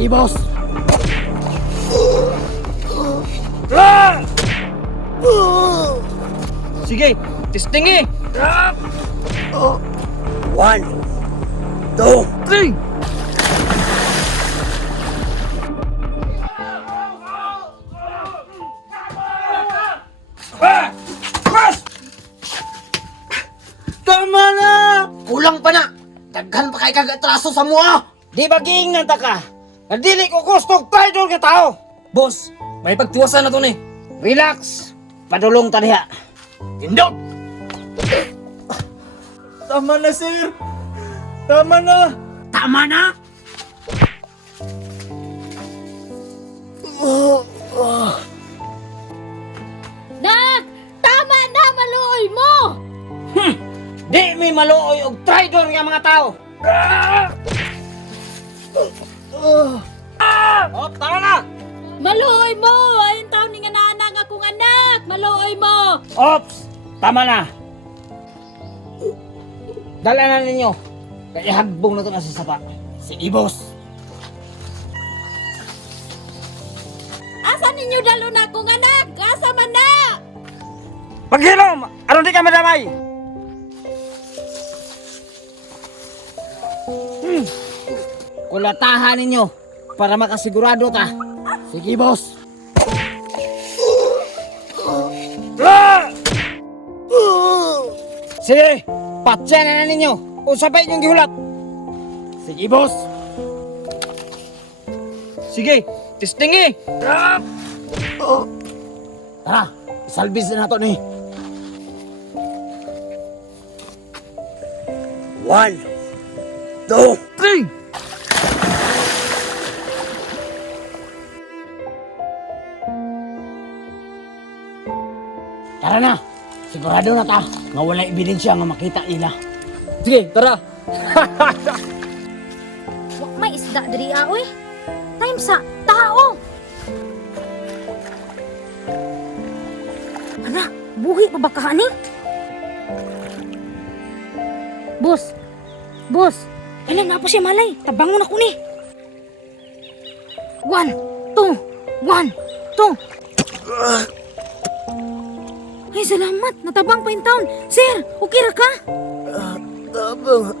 Sige, boss. Sige, testing eh. 1, 2, 3. Tama na! Kulang pa na. Daghan pa kay kagatraso sa mua. Di ba giingnan ta ka? Nadili ko kustog traitor ka tao! Boss, may pagtiwasan na to ni. Relax! Padulong ta diha. Indot. Tama na, sir! Tama na! Tama na. Nak! Tama na! Maluoy mo! Di may maluoy og traitor nga mga tao! Oh, tama na! Maluoy mo! Ayun taon ni nga nanang akong anak! Maluoy mo! Ops! Tama na! Dala na ninyo. Kaya hagbong na ito na sa sapa. Sige, boss. Asa ninyo dalo na akong anak? Asa man na? Paghilom! Aron di ka madamay! Kulatahan ninyo para makasigurado ka. Sige, boss. Sige! Patsyan na ninyo! Usapay niyong gihulat! Sige, boss. Sige! Testing eh! Tara, isalbis na nato ni. 1, 2, 3! Tara na. Sigurado na ta nga wala ebidensya nga makita nila. Sige, tara. Wa may isda diri oy. Time sa tao. Ana, buhi pa ba ka ni? Boss. Boss. Ala na po siya malay. Tabangon ako ni. 1, 2, 1, 2. Ay, salamat. Natabang pa yung taon. Sir, okay ra ka? Tabang.